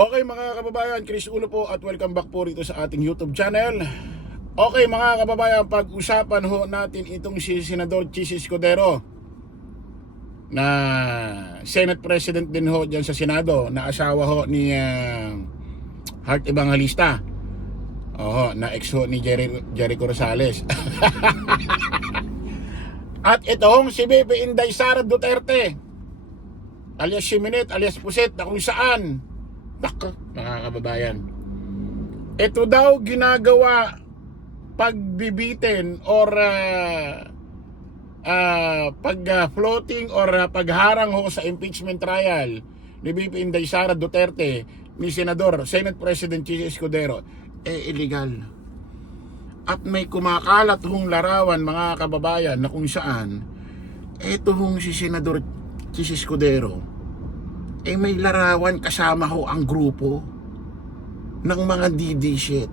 Okay mga kababayan, Chris Ulo po at welcome back po rito sa ating YouTube channel. Okay mga kababayan, pag-usapan ho natin itong si Senador Chis Escudero na Senate President din ho dyan sa Senado, na asawa ho ni Heart Evangelista, na ex ho ni Jericho Rosales. At itong si Bibi Inday Sara Duterte alias Siminit alias Puset, na kung saan mga kababayan, ito daw ginagawa pagbibitin or pag-floating or pagharang ho sa impeachment trial ni Bibi Inday Sara Duterte ni Senate President Chis Escudero, illegal. At may kumakalat hong larawan mga kababayan na kung saan ito hong si Senador Chis Escudero may larawan kasama ho ang grupo ng mga DD shit.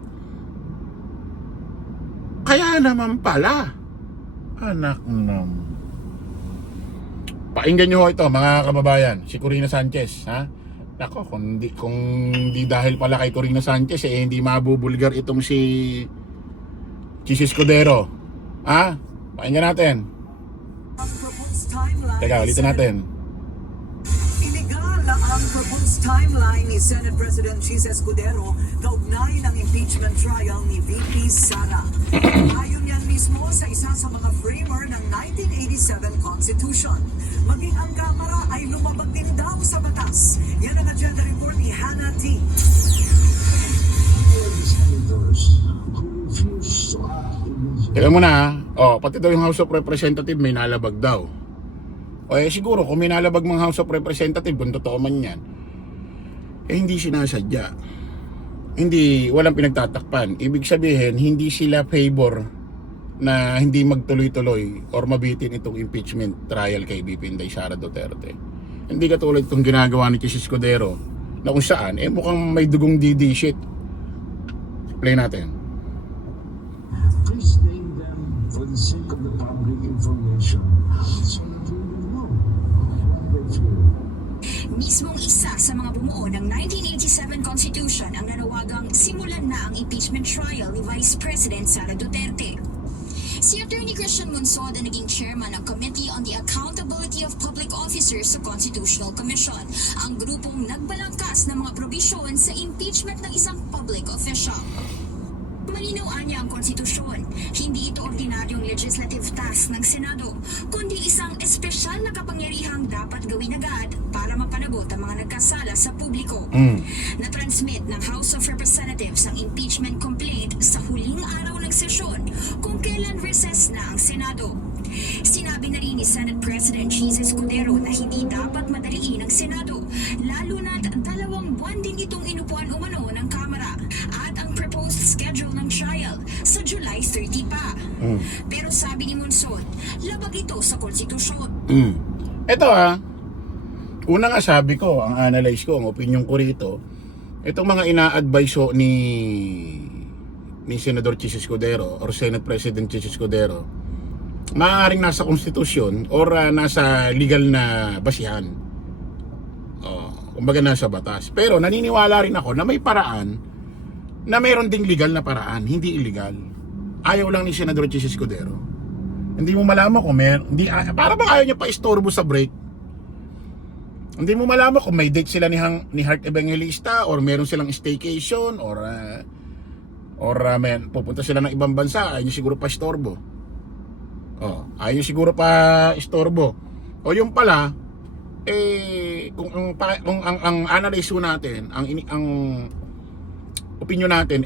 Kaya naman pala, anak nam. Pakinggan nyo ho ito mga kababayan, si Corina Sanchez, ha? Nako, kung di dahil pala kay Corina Sanchez hindi mabubulgar itong si Chis Escudero, ha? Pakinggan natin. Teka, ulitin natin. Ang proposed timeline ni Senate President Chis Escudero kaugnay ng impeachment trial ni VP Sara. Ayon yan mismo sa isa sa mga framer ng 1987 Constitution. Maging ang Kamara ay lumabag din daw sa batas. Yan ang agenda report ni Hannah T. Teka muna, pati daw yung House of Representatives may nalabag daw. Siguro kung may nalabag mga House of Representative, kung totoo man yan, hindi sinasadya. Walang pinagtatakpan. Ibig sabihin, hindi sila favor na hindi magtuloy-tuloy or mabitin itong impeachment trial kay VP Inday Sara Duterte. Hindi katulad itong ginagawa ni Chis Escudero na kung saan, mukhang may dugong DD shit. Play natin. Please name them for the sake of the public information. So that we will know what they feel. Mismong isa sa mga bumuo ng 1987 Constitution ang nanawagang simulan na ang impeachment trial ni Vice President Sara Duterte. Si Attorney Christian Monsod ang naging chairman ng Committee on the Accountability of Public Officers sa Constitutional Commission, ang grupong nagbalangkas ng mga probisyon sa impeachment ng isang public official. Malinaw niya ang konstitusyon. Hindi ito ordinaryong legislative task ng Senado, kundi isang espesyal na kapangyarihang dapat gawin agad para mapanagot ang mga nagkasala sa publiko. Na-transmit ng House of Representatives ang impeachment complaint sa huling araw ng sesyon kung kailan recess na ang Senado. Sinabi na rin ni Senate President Chis Escudero na hindi dapat madaliin ang Senado, lalo na't 2 buwan din itong inupuan umano ng Kamara at ang proposed schedule ng trial sa July 30 pa. Pero sabi ni Monsod, labag ito sa konstitusyon. Ito una nga sabi ko, ang analyze ko, ang opinion ko rito, itong mga ina-advise ni Senador Chis Escudero or Senate President Chis Escudero, maaaring nasa konstitusyon or nasa legal na basihan. Kumbaga nasa batas. Pero naniniwala rin ako na may paraan na mayroon ding legal na paraan, hindi illegal. Ayaw lang ni Senador Chis Escudero. Hindi mo malaman kung para bang ayaw niya pa istorbo sa break. Hindi mo malaman kung may date sila ni Heart Evangelista or meron silang staycation or pupunta sila ng ibang bansa, ayaw niya siguro pa istorbo. Ayaw siguro pa istorbo. O yung pala, kung ang analyze natin, ang opinion natin,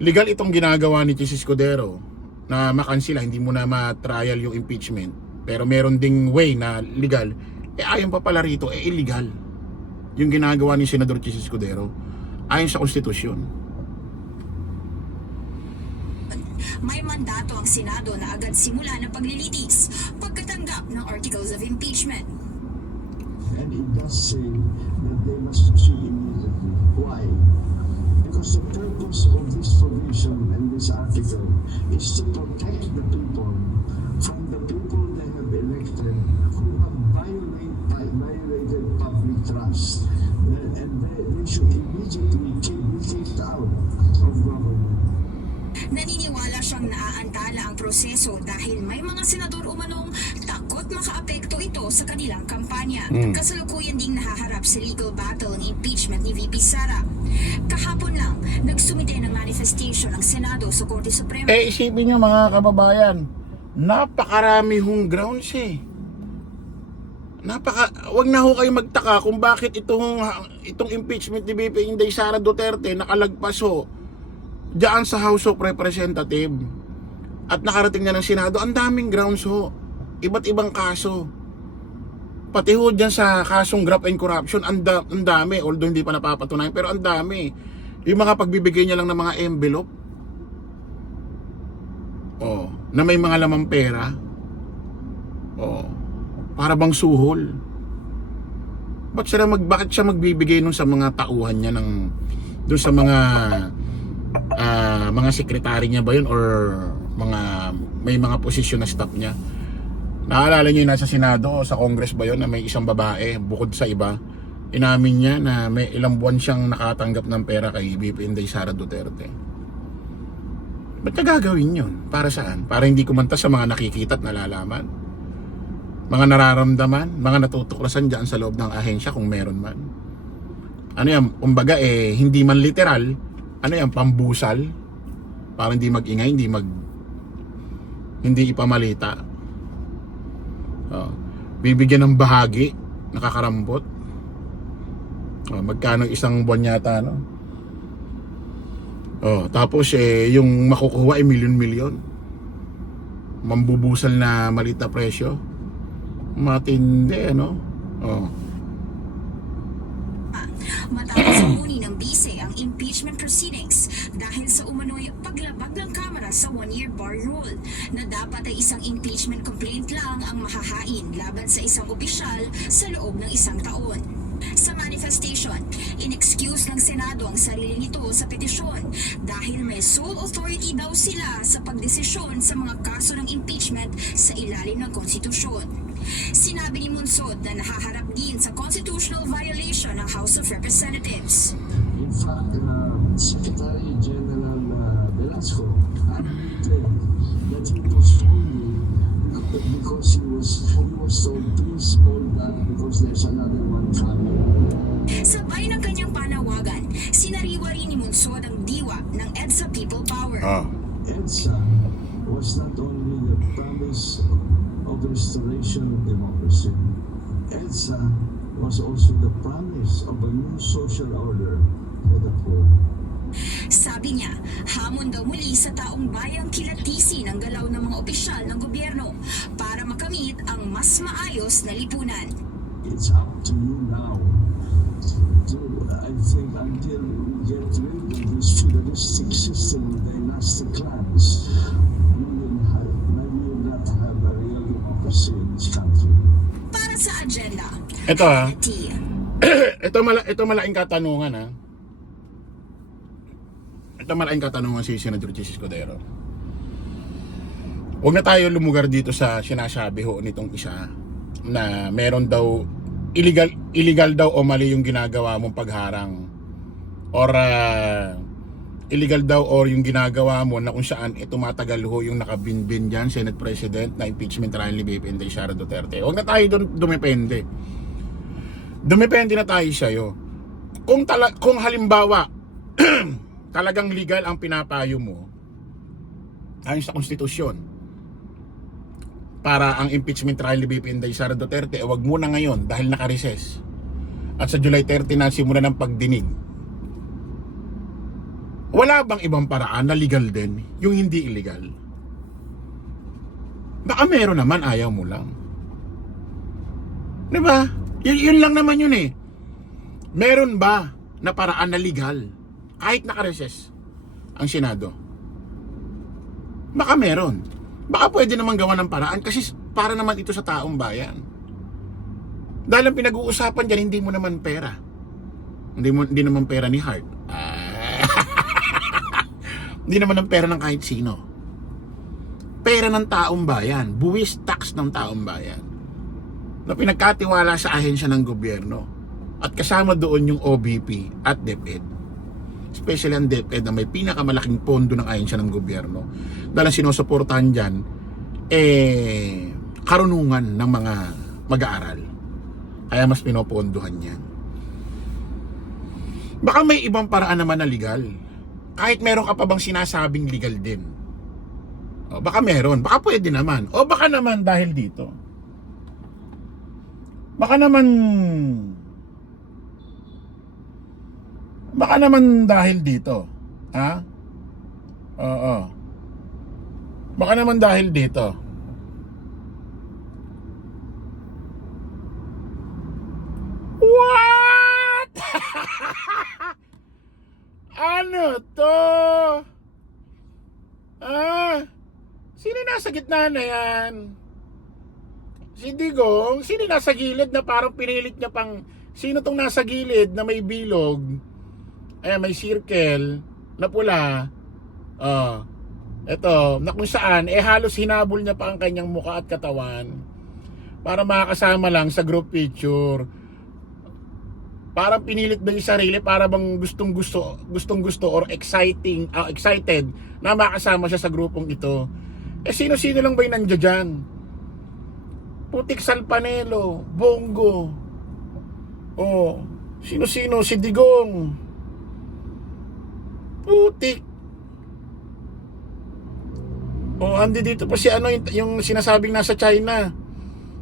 legal itong ginagawa ni Chis Escudero na makansila, hindi mo na ma-trial yung impeachment. Pero meron ding way na legal, ayon pa pala rito, illegal yung ginagawa ni Senador Chis Escudero ayon sa konstitusyon. May mandato ang Senado na agad simula ng paglilitis pagkatanggap ng Articles of Impeachment. And it does say that they must proceed immediately. Why? Because the purpose of this provision and this article is to protect the people from the people they have elected who have violated public trust. And they should immediately be kicked out of government. Naniniwala siyang naaantala ang proseso dahil may mga senador umanong takot makaapekto ito sa kanilang kampanya. Kasalukuyan ding nahaharap sa legal battle ang impeachment ni VP Sara. Kahapon lang, nagsumite ng manifestation ang Senado sa Korte Suprema. Isipin nyo mga kababayan, napakarami hong grounds wag na ho kayo magtaka kung bakit itong impeachment ni VP Inday Sara Duterte nakalagpas ho diyan sa House of Representatives at nakarating na ng Senado. Ang daming grounds ho, iba't ibang kaso, pati ho dyan sa kasong graft and corruption, ang dami, although hindi pa napapatunayan, pero ang dami. Yung mga pagbibigay niya lang ng mga envelope na may mga lamang pera, para bang suhol. Bakit siya magbibigay nun sa mga tauhan niya doon sa mga sekretary niya ba yun, or may mga posisyon na staff niya? Naalala niyo yung nasa Senado o sa Congress ba yun na may isang babae bukod sa iba, inamin niya na may ilang buwan siyang nakatanggap ng pera kay VP Inday Sara Duterte. Ba't niya gagawin yun? Para saan? Para hindi kumanta sa mga nakikita at nalalaman, mga nararamdaman, mga natutuklasan dyan sa loob ng ahensya kung meron man. Ano yan? Kumbaga hindi man literal, ano yan, pambusal, para hindi magingay, hindi ipamalita. Bibigyan ng bahagi, nakakarambot. Magkano isang buwan yata, no? Tapos yung makukuha ay milyon-milyon. Mambubusal na maliit na presyo. Matindi, ano? Matapos muni ng bise ang impeachment proceedings dahil sa umano'y paglabag ng Kamara sa one-year bar rule na dapat ay isang impeachment complaint lang ang mahahain laban sa isang opisyal sa loob ng isang taon. Sa manifestation, in-excuse ng Senado ang sarili nito sa petisyon dahil may sole authority daw sila sa pagdesisyon sa mga kaso ng impeachment sa ilalim ng konstitusyon. Sinabi ni Monsod na nahaharap din sa constitutional violation ng House of Representatives. In fact, Secretary General Velasco admitted that he postponed it because he was told, please hold that because there's another one coming. Sabay ng kanyang panawagan, sinariwa rin ni Monsod ang diwa ng EDSA People Power. EDSA was not only the promise of restoration of democracy, EDSA was also the promise of a new social order for the poor. Sabi niya, hamon daw muli sa taong bayang kilatisin ang galaw ng mga opisyal ng gobyerno para makamit ang mas maayos na lipunan. It's up to you now to, I think, until we get rid of this feudalistic system of dynastic clans, we will not have a real democracy in this country. Para sa agenda, ito malaking katanungan Ito malaking katanungan si Senador Jesus Escudero. Huwag na tayo lumugar dito sa sinasabi ho nitong isa na meron daw illegal daw o mali yung ginagawa mong pagharang, or illegal daw or yung ginagawa mo na kung saan tumatagal ho yung nakabinbin dyan Senate President na impeachment trial ni VP Inday Sara Duterte. Huwag na tayo doon dumepende na tayo sa'yo. Kung halimbawa talagang legal ang pinapayo mo ayon sa konstitusyon para ang impeachment trial ni VP Inday Sara Duterte, wag muna ngayon dahil naka-recess at sa July 30 na simula ng pagdinig. Wala bang ibang paraan na legal din yung hindi illegal? Baka meron naman, ayaw mo lang, diba? Yun lang naman yun Meron ba na paraan na legal kahit naka-recess ang Senado? Baka meron. Baka pwede naman gawa ng paraan kasi para naman ito sa taong bayan. Dahil ang pinag-uusapan dyan, hindi mo naman pera. Hindi naman pera ni Hart. Hindi naman ang pera ng kahit sino. Pera ng taong bayan. Buwis tax ng taong bayan na pinagkatiwala sa ahensya ng gobyerno. At kasama doon yung OBP at DepEd. Especially ang DepEd na may pinakamalaking pondo ng ahensya ng gobyerno. Dahil ang sinusuportahan dyan, karunungan ng mga mag-aaral. Kaya mas pinopondohan yan. Baka may ibang paraan naman na legal. Kahit meron ka pa bang sinasabing legal din. O, baka meron. Baka pwede naman. O baka naman dahil dito. Baka naman dahil dito. Ha? Oo. Baka naman dahil dito. What? Ano to? Sino nasa gitna na yan? Si Digong? Sino nasa gilid na parang pinilit niya pang... Sino tong nasa gilid na may bilog? May circle na pula. Ito, na kung saan, halos hinabol niya pa ang kanyang mukha at katawan para makakasama lang sa group picture. Parang pinilit ba yung sarili para bang gustong gusto or excited na makasama siya sa grupong ito. Sino-sino lang ba yung nandiyan dyan? Putik Salpanelo, Bongo. Sino-sino? Si Digong. Putik. Andi dito pa si yung sinasabing nasa China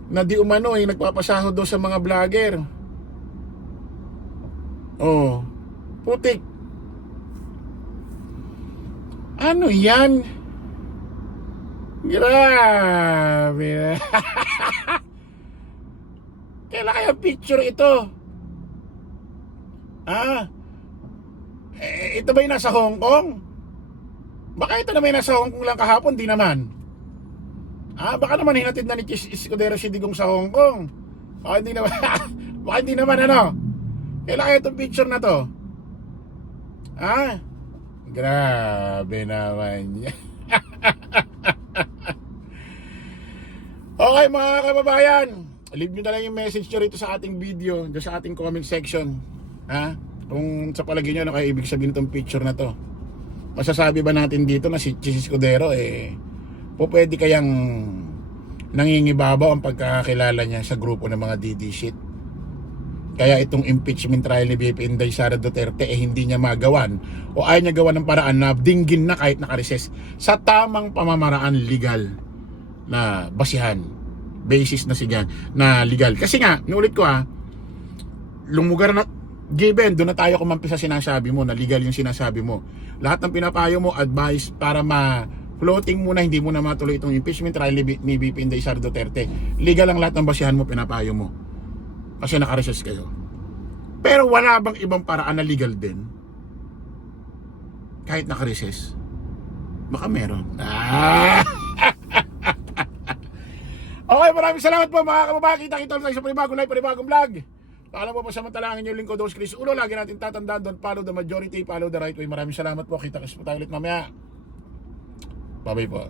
na di umano nagpapasahod daw sa mga vlogger. Putik. Ano yan? Grabe. Kailan kaya picture ito? Ito ba yung nasa Hong Kong? Baka ito naman yung nasa Hong Kong lang kahapon, di naman. Baka naman hinatid na ni Chis Escudero si Digong sa Hong Kong. Baka hindi naman. Baka hindi naman Kailan kaya itong picture na to? Grabe naman yan. Okay mga kababayan, leave nyo na lang yung message nyo rito sa ating video, dyan sa ating comment section. Kung sa palagay nyo ano kaya ibig sabihin itong picture na to. Masasabi ba natin dito na si Chis Escudero pwede kayang nangingibabaw ang pagkakakilala niya sa grupo ng mga DD shit. Kaya itong impeachment trial ni VP Inday Sara Duterte hindi niya magawan o ayaw niya gawan ng paraan na dinggin na kahit nakareses sa tamang pamamaraan legal na basihan, basis na siya na legal. Kasi nga, nulit ko lumugar na given, doon na tayo kumampi sa sinasabi mo na legal yung sinasabi mo. Lahat ng pinapayo mo, advice para floating muna, hindi mo na matuloy itong impeachment trial ni VP Inday Sara Duterte. Legal ang lahat ng basihan mo, pinapayo mo. Kasi nakareses kayo. Pero wala bang ibang paraan na legal din? Kahit nakareses? Baka meron. Okay, maraming salamat po mga kababayan. Kita-kita ulit tayo sa panibagong vlog. Paalam po pasamantalangin yung lingkod Dos Chris Ulo. Lagi natin tatandaan, don't follow the majority, follow the right way. Maraming salamat po. Kita-kita po tayo ulit mamaya. Bye-bye po.